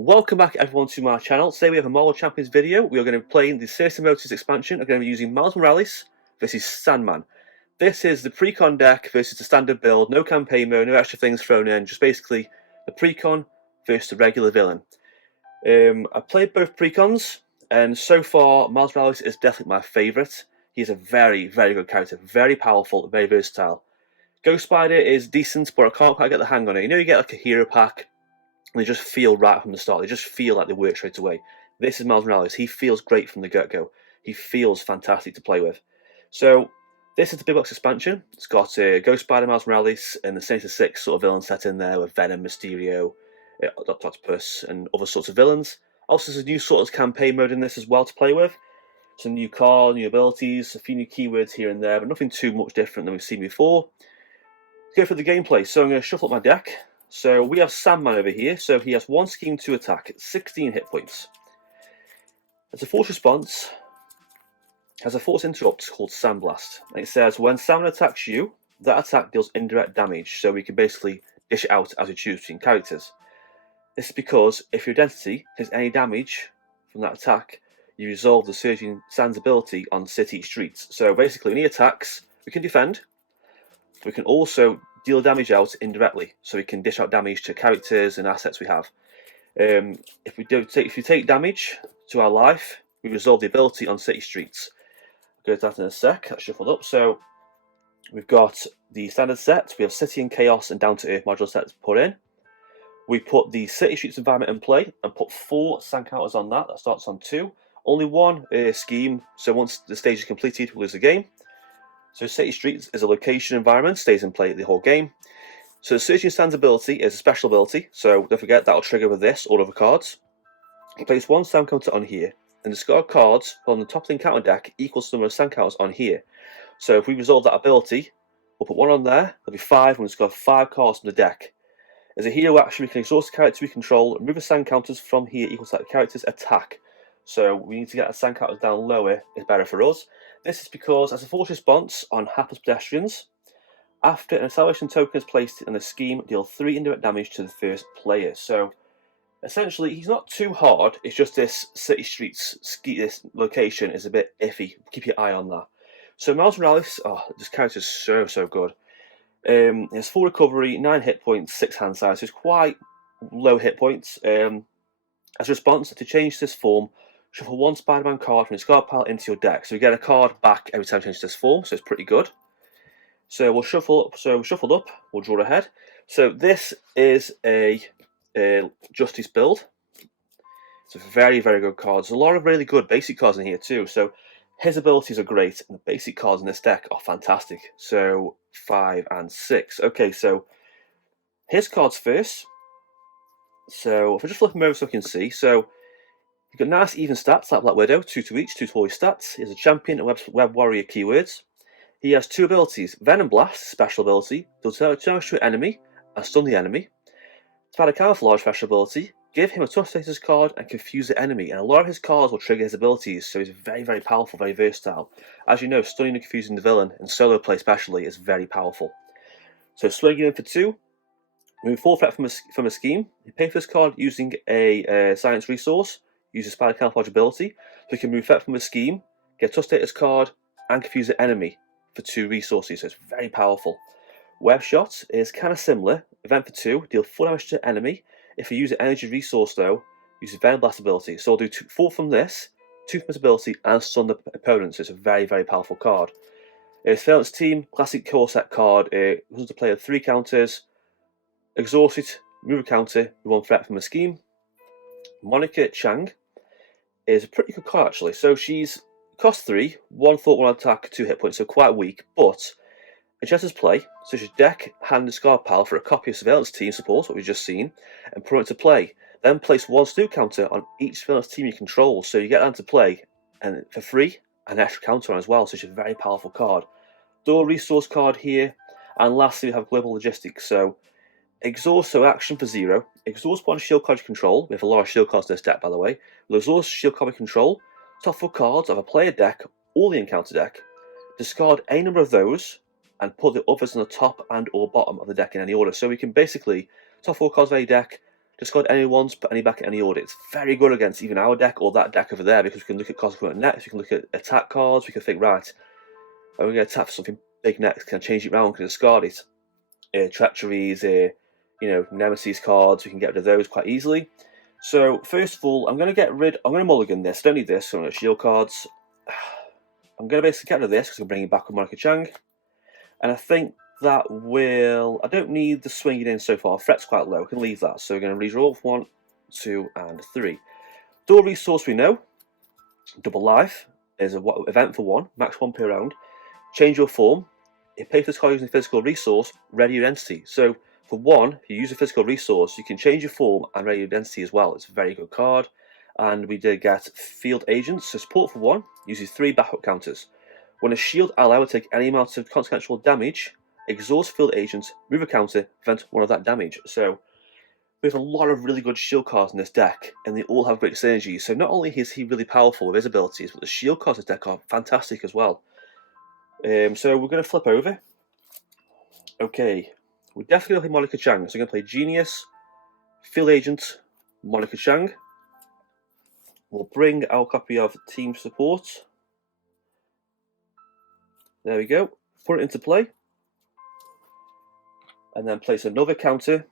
Welcome back everyone to my channel. Today we have a Marvel Champions video. We are going to be playing the Sinister Motives expansion. I'm going to be using Miles Morales versus Sandman. This is the pre-con deck versus the standard build. No campaign mode, no extra things thrown in. Just basically the pre-con versus the regular villain. I've played both pre-cons and so far Miles Morales is definitely my favourite. He's a very, very good character. Very powerful, very versatile. Ghost Spider is decent, but I can't quite get the hang on it. You know, you get like a hero pack and they just feel right from the start. They just feel like they work straight away. This is Miles Morales. He feels great from the get-go. He feels fantastic to play with. So this is the big box expansion. It's got Ghost Spider, Miles Morales, and the Sinister Six sort of villain set in there with Venom, Mysterio, Dr. Octopus, and other sorts of villains. Also, there's a new sort of campaign mode in this as well to play with. Some new cards, new abilities, a few new keywords here and there, but nothing too much different than we've seen before. Let's go for the gameplay. So I'm going to shuffle up my deck. So we have Sandman over here, so he has 1 scheme, 2 attack, 16 hit points. As a force response, has a force interrupt called Sandblast. And it says, when Sandman attacks you, that attack deals indirect damage, so we can basically dish it out as we choose between characters. This is because if your identity takes any damage from that attack, you resolve the Surging Sand's ability on city streets. So basically, when he attacks, we can defend, but we can also deal damage out indirectly, so we can dish out damage to characters and assets we have. If you take damage to our life, we resolve the ability on city streets. I'll go to that in a sec. That's shuffled up. So we've got the standard set. We have City and Chaos and Down to Earth modular sets put in. We put the city streets environment in play and put 4 sand counters on that. That starts on 2. Only 1 scheme. So once the stage is completed, we'll lose the game. So City Streets is a location environment, stays in play the whole game. So the Surging Sand's ability is a special ability, so don't forget that'll trigger with this or other cards. You place 1 sand counter on here, and discard cards on the top of the encounter deck equals the number of sand counters on here. So if we resolve that ability, we'll put 1 on there, there'll be 5, and we'll discard 5 cards from the deck. As a hero action, we can exhaust the character we control and move the sand counters from here equals that character's attack. So we need to get our sand counters down lower, it's better for us. This is because, as a force response on hapless pedestrians, after an acceleration token is placed in the scheme, deal 3 indirect damage to the first player. So, essentially, he's not too hard. It's just this city streets, this location is a bit iffy. Keep your eye on that. So, Miles Morales, this character is so good. He has 4 recovery, 9 hit points, 6 hand size. So it's quite low hit points. As a response, to change this form, shuffle 1 Spiderman card from your discard pile into your deck. So you get a card back every time you change this form, so it's pretty good. So we'll shuffle up. So shuffled up, we'll draw ahead. So this is a Justice build. It's a very, very good card. There's a lot of really good basic cards in here too. So his abilities are great, and the basic cards in this deck are fantastic. So 5 and 6. Okay, so his cards first. So if I just flip them over so I can see. So you've got nice even stats like Black Widow, 2 to each, 2 to all his stats. He has a champion and web warrior keywords. He has 2 abilities. Venom Blast, special ability, deals damage to an enemy and stun the enemy. Spider Camouflage, special ability, give him a tough status card and confuse the enemy. And a lot of his cards will trigger his abilities, so he's very, very powerful, very versatile. As you know, stunning and confusing the villain, and solo play especially, is very powerful. So swinging in for 2. Remove 4 threat from a scheme. You pay for this card using a science resource. Use a Spider Camouflage ability, so you can move threat from a scheme, get a tough status card, and confuse the enemy for 2 resources, so it's very powerful. Web Shot is kind of similar. Event for 2, deal 4 damage to enemy. If you use an energy resource though, use a Venom Blast ability. So I'll do 4 from this, 2 from this ability, and stun the opponent, so it's a very, very powerful card. Surveillance Team, classic core set card. It allows to play 3 counters, exhaust it, move a counter, with 1 threat from a scheme. Monica Chang is a pretty good card actually. So she's cost 3, 1 thought, 1 attack, 2 hit points, so quite weak, but it enters play, so you deck, hand, discard pile for a copy of Surveillance Team support, what we've just seen, and put it to play. Then place 1 Snoop counter on each Surveillance Team you control, so you get that to play, and for free, an extra counter on as well, so it's a very powerful card. Door resource card here, and lastly we have Global Logistics, so exhaust, so action for 0, exhaust 1 shield card you control, we have a lot of shield cards in this deck by the way, we'll exhaust shield card you control, top 4 cards of a player deck or the encounter deck, discard any number of those, and put the others on the top and or bottom of the deck in any order. So we can basically, top 4 cards of a deck, Discard any once, put any back in any order. It's very good against even our deck or that deck over there, because we can look at consequent next, we can look at attack cards, we can think, right, I'm going to attack for something big next, can I change it around, can I discard it? Treacheries, Nemesis cards, we can get rid of those quite easily. So first of all, I'm going to mulligan this, don't need this, so I'm going to shield cards. I'm going to basically get rid of this because I'm bringing back with Monica Chang. And I think that will... I don't need the swinging in so far. Threat's quite low. I can leave that. So we're going to redraw 1, 2, and 3. Dual resource we know. Double life is an event for 1. Max 1 per round. Change your form. If pay for this card using a physical resource, ready your entity. So for 1, if you use a physical resource, you can change your form and ready your entity as well. It's a very good card. And we did get Field Agents. So support for 1 uses 3 backup counters. When a shield ally will take any amount of consequential damage, exhaust Field Agents, move a counter, prevent 1 of that damage. So we have a lot of really good shield cards in this deck, and they all have great synergy. So not only is he really powerful with his abilities, but the shield cards in this deck are fantastic as well. So we're going to flip over. Okay, we're definitely going to play Monica Chang. So we're going to play Genius, Field Agent, Monica Chang. We'll bring our copy of Team Support. There we go. Put it into play. And then place another counter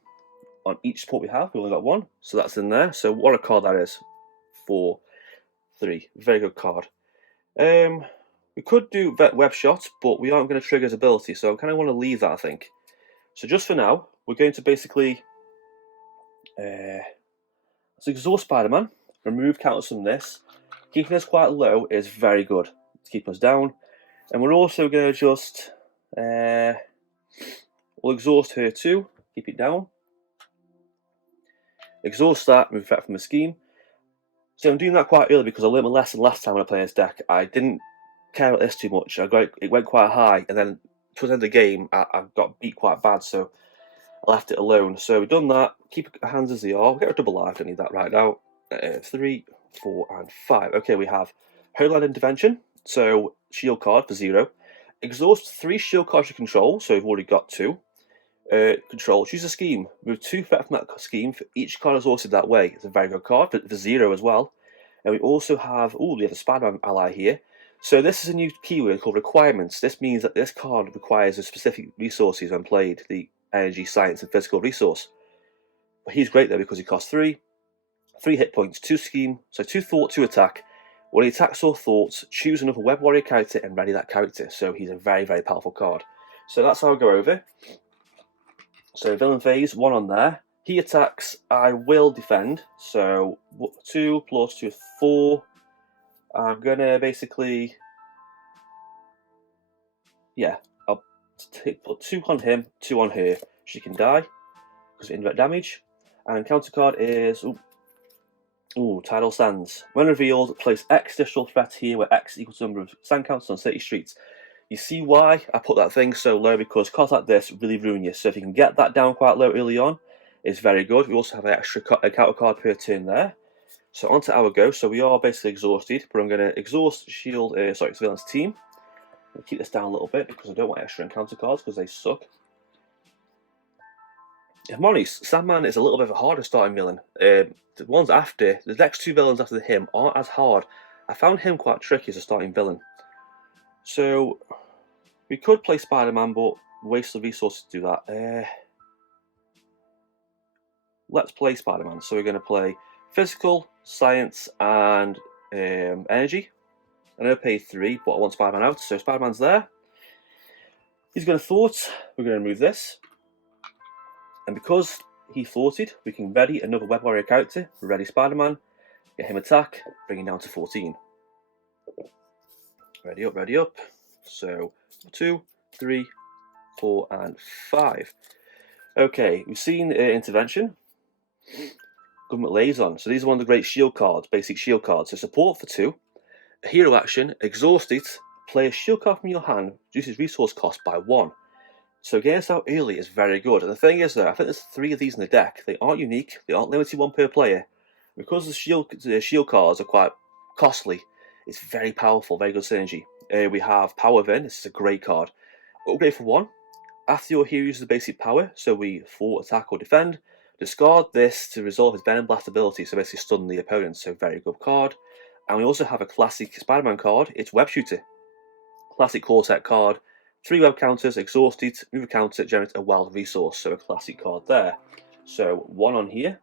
on each support we have. We only got 1, so that's in there. So what a card that is. 4, 3. Very good card. We could do Web Shot, but we aren't going to trigger his ability, so I kind of want to leave that, I think. So just for now, we're going to basically let's exhaust Spiderman, remove counters from this. Keeping us quite low is very good to keep us down. And we're also going to just we'll exhaust her too, keep it down. Exhaust that, move effect from the scheme. So I'm doing that quite early because I learned my lesson last time when I played this deck. I didn't care about this too much. It went quite high, and then towards the end of the game, I got beat quite bad, so I left it alone. So we've done that. Keep our hands as they are. We'll get a double life. Don't need that right now. 3, 4, and 5. Okay, we have Homeland Intervention. So shield card for 0. Exhaust 3 shield cards you control. So we've already got 2. Control. Choose a scheme. Move 2 threat from that scheme for each card exhausted that way. It's a very good card for 0 as well. And we also have we have a Spiderman ally here. So this is a new keyword called requirements. This means that this card requires a specific resources when played, the energy, science, and physical resource. But he's great though because he costs 3 hit points, 2 scheme, so 2 thought, 2 attack. When he attacks or thoughts, choose another Web Warrior character and ready that character. So he's a very, very powerful card. So that's how I go over. So villain phase, 1 on there. He attacks, I will defend. So 2 plus 2 is 4. I'm gonna basically, I'll put 2 on him, 2 on her. She can die because of indirect damage. And counter card is Tidal Sands. When revealed, place X additional threat here, where X equals the number of sand counters on city streets. You see why I put that thing so low, because cards like this really ruin you. So if you can get that down quite low early on, it's very good. We also have an extra counter card per turn there. So onto our go. So we are basically exhausted, but I'm going to exhaust shield, surveillance team. I'll keep this down a little bit because I don't want extra encounter cards because they suck. If I'm honest, Sandman is a little bit of a harder starting villain. The ones after, the next 2 villains after him aren't as hard. I found him quite tricky as a starting villain. So we could play Spider-Man, but waste the resources to do that. Let's play Spider-Man. So we're going to play physical, science, and energy. I know I paid 3, but I want Spider-Man out, so Spider-Man's there. He's going to thought. We're going to remove this. And because he thwarted, we can ready another Web Warrior character, ready Spider-Man, get him attack, bring him down to 14. Ready up, ready up. So 2, 3, 4, and 5. Okay, we've seen intervention. Government Liaison. So these are one of the great shield cards, basic shield cards. So support for 2. A hero action, exhaust it, play a shield card from your hand, reduces resource cost by 1. So getting us out early is very good. And the thing is though, I think there's 3 of these in the deck. They aren't unique, they aren't limited 1 per player. Because the shield cards are quite costly, it's very powerful, very good synergy. We have Power Vin, this is a great card. Upgrade for 1. After your hero uses the basic power, so we thwart, attack, or defend, Discard this to resolve his Venom Blast ability, so basically stun the opponent, so very good card. And we also have a classic Spider-Man card, it's Web Shooter. Classic core set card, 3 web counters, exhausted, move a counter, generate a wild resource, so a classic card there. So 1 on here,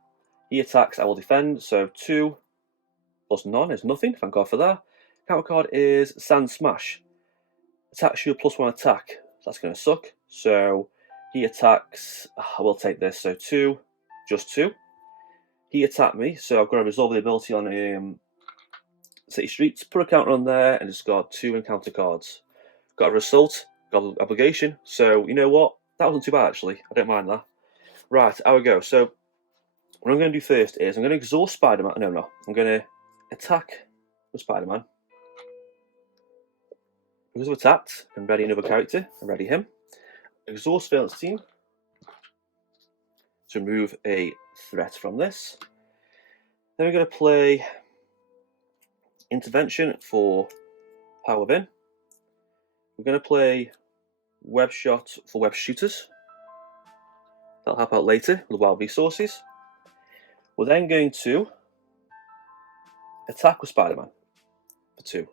he attacks, I will defend, so 2 plus none is nothing, thank God for that. Counter card is Sand Smash. Attack shield +1 attack, that's going to suck. So he attacks, I will take this, so 2, just 2. He attacked me, so I've got to resolve the ability on City Streets, put a counter on there, and discard 2 encounter cards. Got a result, got an obligation, so you know what? That wasn't too bad actually, I don't mind that. Right, out we go. So what I'm going to do first is I'm going to exhaust Spider-Man. No, I'm going to attack with Spider-Man. Because I've attacked, I'm ready another character, I'm ready him. Exhaust Valence Team to remove a threat from this. Then we're going to play Intervention for Power Bin. We're going to play Web Shot for Web Shooters. That'll help out later with wild resources. We're then going to attack with Spider-Man for 2.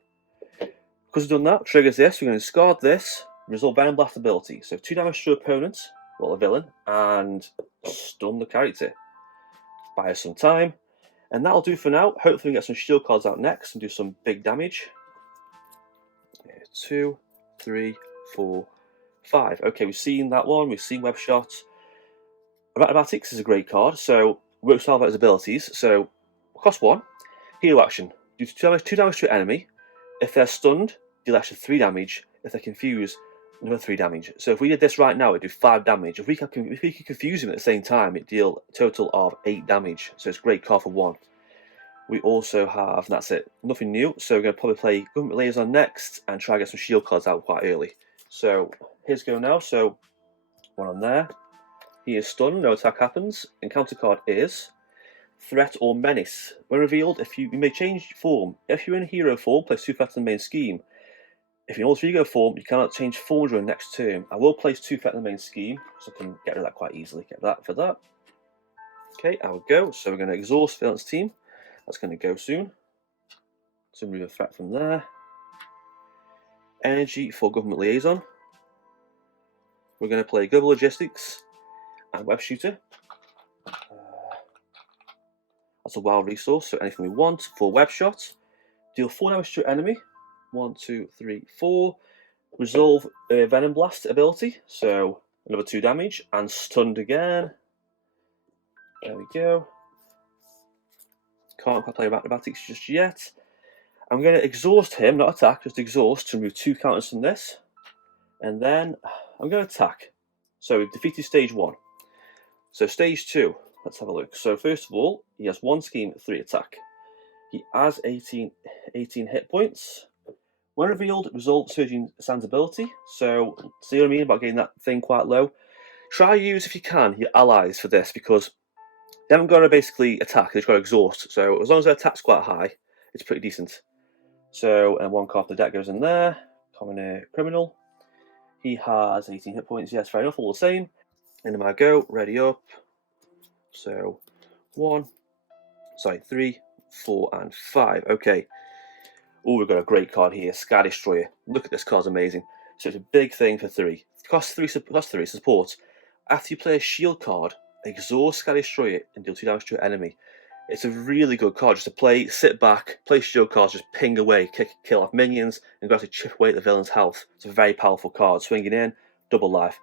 Because we've done that, triggers this, we're going to discard this, resolve Venom Blast ability. So 2 damage to opponent, well a villain, and stun the character. Buy us some time. And that'll do for now. Hopefully we get some shield cards out next and do some big damage. 2, 3, 4, 5. Okay, we've seen that one, we've seen Web Shot. Acrobatics is a great card, so works well about his abilities. So, cost 1, hero action. Do 2 damage to an enemy. If they're stunned, deal extra 3 damage. If they're confused, another 3 damage. So if we did this right now, it'd do 5 damage. If we could confuse him at the same time, it'd deal a total of 8 damage. So it's a great card for 1. We also have, and that's it, nothing new. So we're going to probably play Government Liaison next and try to get some shield cards out quite early. So here's go now. So 1 on there. He is stunned, no attack happens. Encounter card is Threat or Menace. When revealed, you may change form. If you're in hero form, place 2 threats in the main scheme. If you're in alter ego form, you cannot change form during next turn. I will place 2 threats in the main scheme, so I can get rid of that quite easily. Get that for that. Okay, I will go. So we're going to exhaust Valence Team. That's going to go soon. So remove a threat from there. Energy for Government Liaison. We're going to play Global Logistics and Web Shooter. That's a wild resource, so anything we want. For Web Shot, deal 4 damage to your enemy. 1, 2, 3, 4. Resolve Venom Blast ability, so another 2 damage. And stunned again. There we go. Can't quite play acrobatics just yet. I'm going to exhaust him, not attack, just exhaust to remove 2 counters from this. And then I'm going to attack. So we've defeated stage 1. So stage 2, let's have a look. So first of all, he has 1 scheme, 3 attack. He has 18 hit points. When revealed, resolve Surging Sand's ability. So see what I mean about getting that thing quite low? Try use, if you can, your allies for this, because they haven't got to basically attack, they've got to exhaust. So as long as their attack's quite high, it's pretty decent. So, and 1 card of the deck goes in there. Common Criminal. He has 18 hit points, yes, fair enough, all the same. And then I go, ready up. So 3, 4, and 5. Okay. Oh, we've got a great card here, Sky Destroyer. Look at this card's amazing. So it's a big thing for 3. It costs 3 support. After you play a shield card, exhaust Sky Destroyer and deal 2 damage to your enemy. It's a really good card just to play, sit back, play shield cards, just ping away, kill off minions, and go to chip away at the villain's health. It's a very powerful card. Swinging in, double life.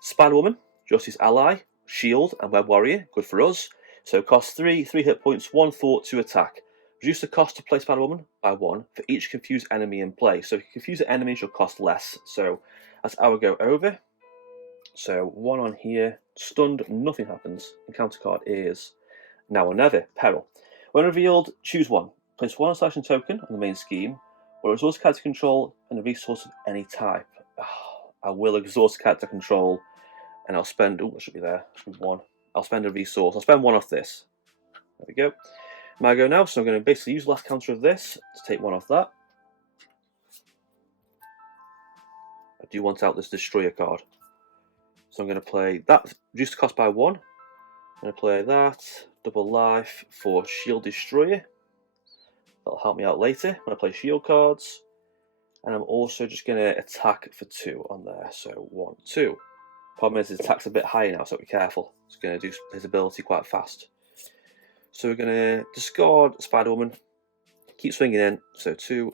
Spider-Woman, Justice Ally, Shield, and Web Warrior, good for us. So it costs 3 hit points, 1 thought, 2 attack. Reduce the cost to play Spider-Woman by 1 for each confused enemy in play. So if you confuse the enemy, it'll cost less. So that's how we go over. So 1 on here, stunned, nothing happens. Encounter card is Now or Never, Peril. When revealed, choose 1. Place 1 selection token on the main scheme, or resource character control and a resource of any type. I will exhaust character control, and I'll spend, that should be there, should be 1. I'll spend a resource, I'll spend 1 off this. There we go. I go now, so I'm going to basically use the last counter of this to take 1 off that. I do want out this Destroyer card. So I'm going to play that, reduce the cost by 1. I'm going to play that, double life for Shield Destroyer. That'll help me out later when I play shield cards. And I'm also just going to attack for 2 on there. So 1, 2. Problem is his attack's a bit higher now, so be careful. It's going to do his ability quite fast. So we're going to discard Spider-Woman. Keep swinging in. So 2,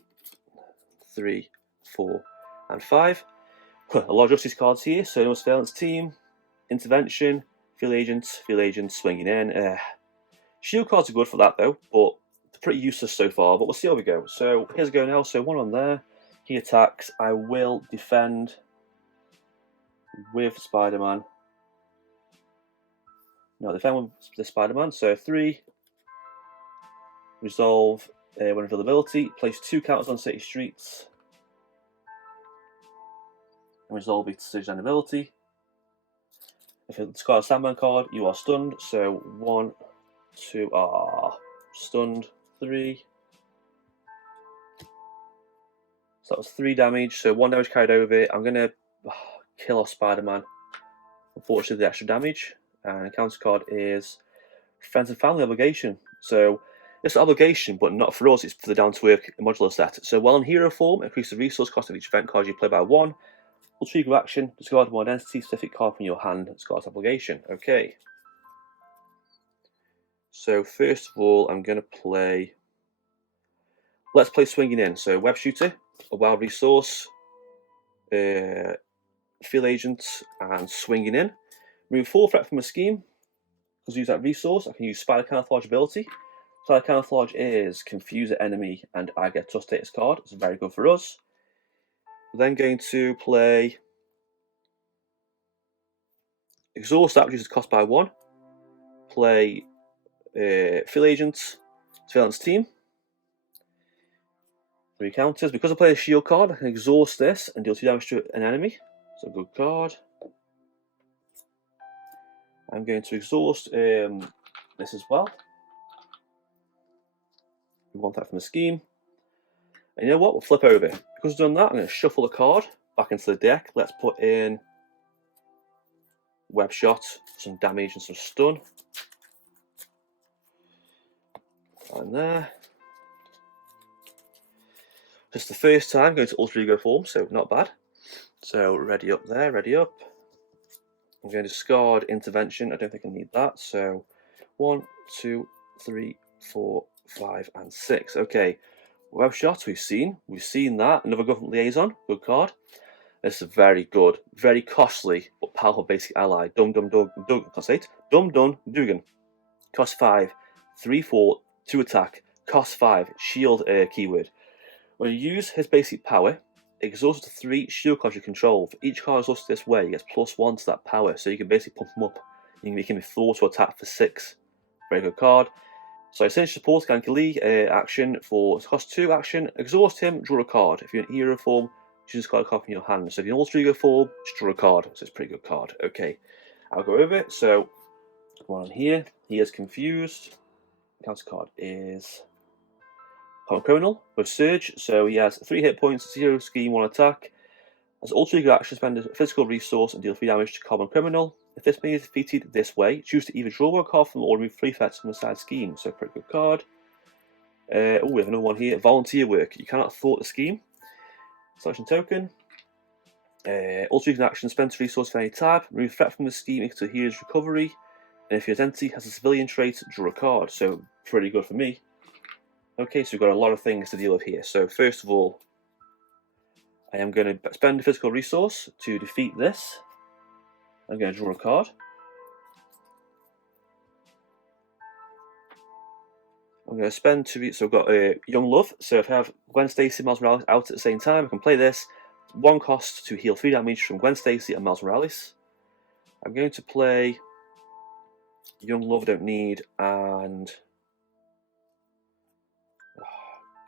3, 4, and 5. A lot of justice cards here. So no surveillance team, intervention, field agents, swinging in. Shield cards are good for that though, but they're pretty useless so far. But we'll see how we go. So here's a go now. So 1 on there. He attacks. I will defend with Spider-Man. No, defend with the Spider-Man. So 3. Resolve when availability. Place 2 counters on city streets. And resolve its decision ability. If you discard a Sandman card, you are stunned. So 1, 2, stunned. 3. So that was 3 damage. So 1 damage carried over. I'm gonna kill off Spider-Man. Unfortunately, the extra damage. And counter card is Friends and Family Obligation. So it's an obligation, but not for us. It's for the Down to Earth modular set. So while in hero form, increase the resource cost of each event card you play by 1. Will trigger action, discard one identity specific card from your hand, discard obligation. Okay. So first of all, I'm going to play. Let's play swinging in. So web shooter, a wild resource, field agent, and swinging in. Remove 4 threat from a scheme. Because use that resource, I can use Spider Camouflage ability. Spider Camouflage is confuse the enemy, and I get tough status card. It's very good for us. We're then going to play Exhaust, that reduces cost by 1. Play field agent, surveillance team. 3 counters. Because I play a shield card, I can exhaust this and deal 2 damage to an enemy. So good card. I'm going to exhaust this as well. We want that from the scheme. And you know what? We'll flip over. Because I've done that, I'm going to shuffle the card back into the deck. Let's put in web shot, some damage and some stun. And there. Just the first time going to alter ego form, so not bad. So ready up there, ready up. I'm going to discard intervention. I don't think I need that. So 1, 2, 3, 4, 5, and 6. Okay. Web shot, we've seen that. Another government liaison, good card. This is very good, very costly, but powerful basic ally. Dum Dum Dugan. Cost 5, 3, 4, 2 attack. Cost 5, shield keyword. When you use his basic power, exhaust the 3 shield cards you control. For each card exhausted this way, he gets +1 to that power, so you can basically pump him up. You can make him Thor to attack for 6. Very good card. So Sinister Support Gankily action for cost 2 action. Exhaust him, draw a card. If you're in hero form, choose a card from your hand. So if you're in alter ego form, just draw a card. So it's a pretty good card. Okay, I'll go over it. So come on here. He is confused. Counter card is Common Criminal with Surge. So he has 3 hit points, 0 scheme, 1 attack. As alter ego action, spend a physical resource and deal 3 damage to Common Criminal. If this player is defeated this way, choose to either draw a card from or remove 3 threats from the side scheme. So pretty good card. We have another one here. Volunteer work. You cannot thwart the scheme. Selection token. Alter ego action, spend a resource of any type. Remove threat from the scheme equal to hero's recovery. And if your identity has a civilian trait, draw a card. So pretty good for me. Okay, so we've got a lot of things to deal with here. So first of all, I am going to spend a physical resource to defeat this. I'm going to draw a card. I'm going to spend 2. So I've got Young Love. So if I have Gwen Stacy and Miles Morales out at the same time, I can play this. 1 cost to heal 3 damage from Gwen Stacy and Miles Morales. I'm going to play Young Love, I don't need, and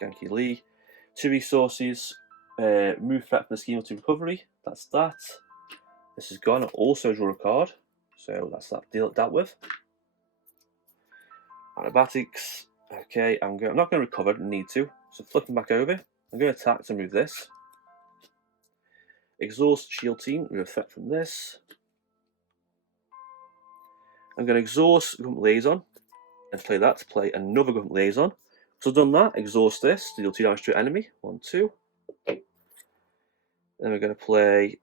Genki Lee. 2 resources. Move threat from the scheme to recovery. That's that. This is gone. I'll also draw a card. So that's that dealt with. Acrobatics. Okay, I'm not going to recover, I don't need to. So flipping back over. I'm going to attack to move this. Exhaust shield team, remove threat from this. I'm going to exhaust Government Liaison and play that to play another Government Liaison. So I've done that, exhaust this to deal 2 damage to an enemy. 1, 2. Then we're going to play.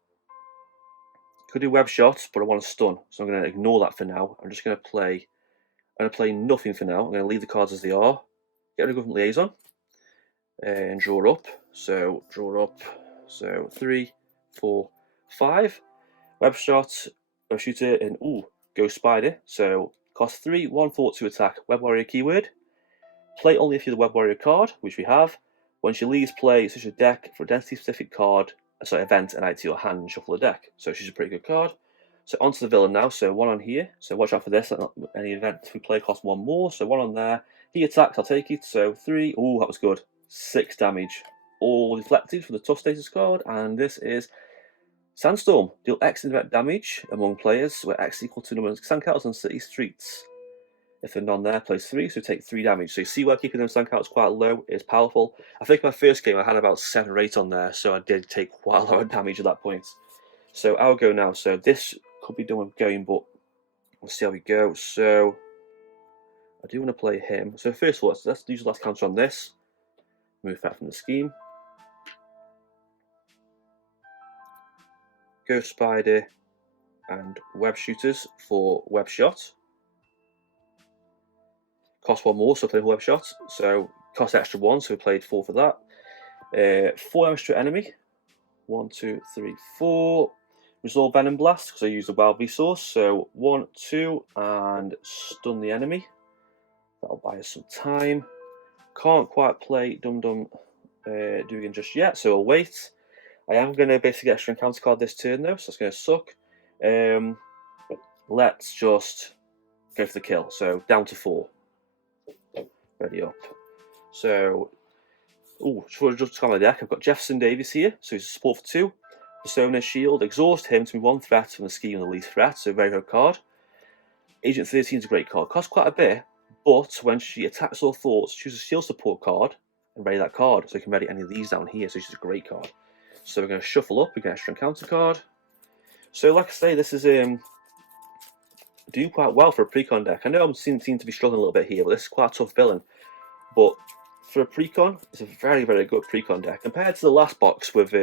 Could do web shots, but I want to stun, so I'm going to ignore that for now. I'm just going to play. I'm going to play nothing for now. I'm going to leave the cards as they are. Get rid of Government Liaison and draw up. So draw up. So 3, 4, 5. Web shot, web shooter, and go spider. So cost 3, 1, 4 to attack. Web warrior keyword. Play only if you're the web warrior card, which we have. When she leaves play, such a deck for a density specific card. So event and add to your hand and shuffle the deck. So she's a pretty good card. So onto the villain now. So 1 on here. So watch out for this. Any event we play costs 1 more. So 1 on there. He attacks. I'll take it. So 3. That was good. 6 damage. All deflected from the tough status card. And this is Sandstorm. Deal X event damage among players where X equal to number of sandcastles on city streets. If they're none there, plays 3, so take 3 damage. So you see where keeping them sandcastles quite low is powerful. I think my first game I had about 7 or 8 on there, so I did take quite a lot of damage at that point. So I'll go now. So this could be done with going, but we'll see how we go. So I do want to play him. So first of all, let's use the last counter on this. Move that from the scheme. Go Spider and Web Shooters for Web Shot. Cost 1 more, so play web shot. So cost extra 1, so we played 4 for that. 4 damage to enemy. 1, 2, 3, 4. Resolve Venom Blast, because I used the wild resource. So 1, 2, and stun the enemy. That'll buy us some time. Can't quite play Dum Dum Dugan just yet, so we'll wait. I am going to basically get extra encounter card this turn though, so it's going to suck. Let's just go for the kill. So down to 4. Ready up. So, just on my deck, I've got Jefferson Davis here, so he's a support for 2. Persona Shield, exhaust him to be 1 threat from the scheme and the least threat, so very good card. Agent 13 is a great card, costs quite a bit, but when she attacks or thoughts, choose a shield support card and ready that card, so you can ready any of these down here, so she's a great card. So we're going to shuffle up, we get an extra encounter card. So like I say, this is do quite well for a precon deck. I know I'm seem to be struggling a little bit here, but this is quite a tough villain. But for a precon, it's a very, very good precon deck. Compared to the last box with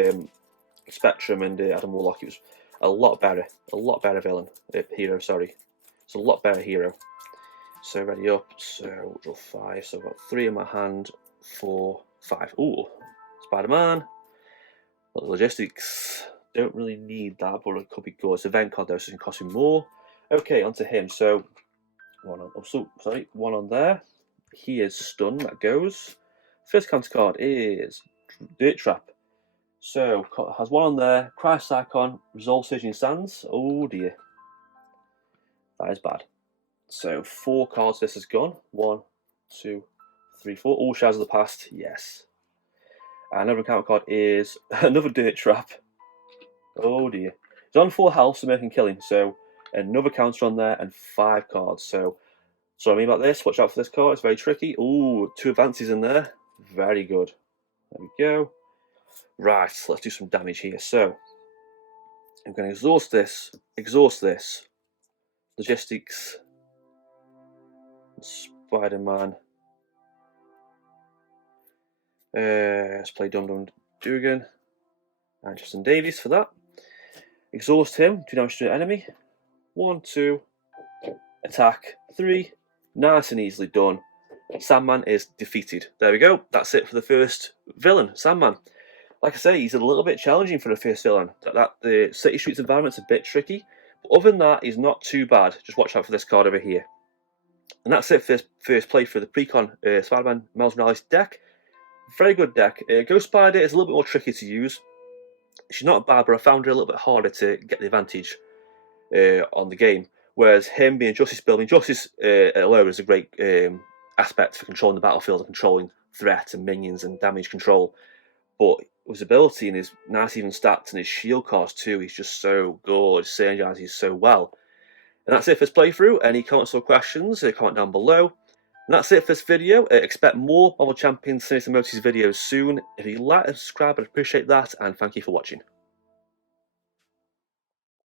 Spectrum and Adam Warlock, it was a lot better villain. Hero, sorry. It's a lot better hero. So ready up, so draw 5, so I've got 3 in my hand, 4, 5. Spiderman. Logistics. Don't really need that, but it could be good. It's an event card though, so it can cost me more. Okay, onto him. So, 1 on there. He is stunned. That goes. First counter card is Dirt Trap. So, has 1 on there. Christ Icon. Resolve Surging Sands. Oh dear. That is bad. So, 4 cards. This is gone. 1, 2, 3, 4. All Shadows of the Past. Yes. And another counter card is another Dirt Trap. Oh dear. He's on 4 health, so making killing. So, another counter on there and 5 cards. So what I mean about this, watch out for this card, it's very tricky. 2 advances in there. Very good. There we go. Right, let's do some damage here. So I'm going to exhaust this. Logistics. Spider-Man. Let's play Dum Dum Dugan. And Justin Davies for that. Exhaust him, 2 damage to the enemy. 1, 2, attack, 3, nice and easily done. Sandman is defeated. There we go. That's it for the first villain, Sandman. Like I say, he's a little bit challenging for the first villain. The City Streets environment's a bit tricky, but other than that, he's not too bad. Just watch out for this card over here. And that's it for this first play for the Precon Spider-Man Miles Morales deck. Very good deck. Ghost Spider is a little bit more tricky to use. She's not bad, but I found her a little bit harder to get the advantage on the game. Whereas him being Justice building, Justice alone is a great aspect for controlling the battlefield and controlling threat and minions and damage control. But his ability and his nice even stats and his shield cost too, he's just so good, synergizes so well. And that's it for this playthrough. Any comments or questions, comment down below. And that's it for this video. Expect more Marvel Champions Sinister Motives videos soon. If you like and subscribe, I'd appreciate that, and thank you for watching.